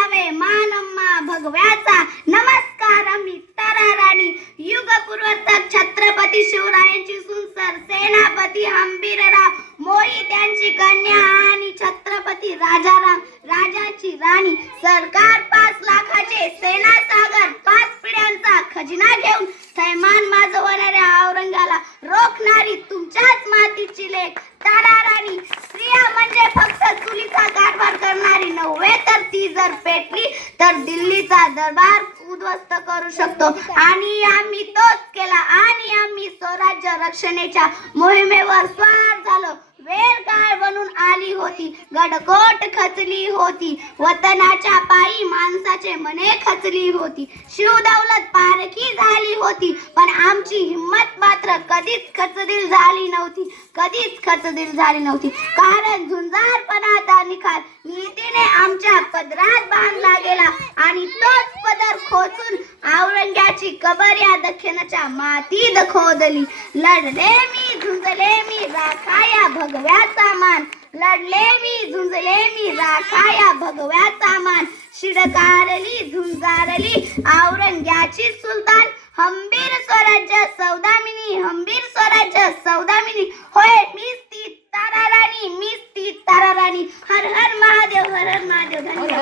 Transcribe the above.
घ्यावे मानम्मा भगव्याचा नमस्कार आम्ही ताराराणी युगपूर्वतक छत्रपती शिवरायांची सुंसर सेनापती हंबीरराव मोहित त्यांची कन्या आणि छत्रपती राजाराम राजाची राणी सरकार 5 लाखाचे सेना सागर 5 पिढ्यांचा खजिना घेऊन थैमान माजवणाऱ्या औरंगाला रोखणारी तुमच्याच मातीची लेक ताराराणी स्त्रिया म्हणजे फक्त चुलीचा कारभार करणारी नव्हे तर ती जर पेटली तर दिल्लीचा दरबार उद्ध्वस्त करू शकतो आणि आम्ही तोच केला आणि आम्ही स्वराज्य रक्षणेच्या मोहिमेवर स्वार झालो वेळ काळ बनून आली होती गडकोट खचली होती वतनाच्या पायी माणसाचे मने खचली होती शिवदौलत पारखी झाली होती पण आमची हिम्मत मात्र कधीच खचदिल झाली नव्हती कारण झुंजारपणाचा निखार नीतीने आमच्या पदरात बांधला गेला आणि तोच पदर खोचून औरंग्याची कबर या दख्खनच्या मातीत खोदली लढले मी झुंजले मी राखाया भगव्याचा मान लढले मी झुंजले मी राखाया भगव्याचा मान शिडकारली झुंजारली औरंग्याची सुलतान हंबीर स्वराज्य सौदामिनी होय मीच ती ताराराणी हर हर महादेव धन्यवाद.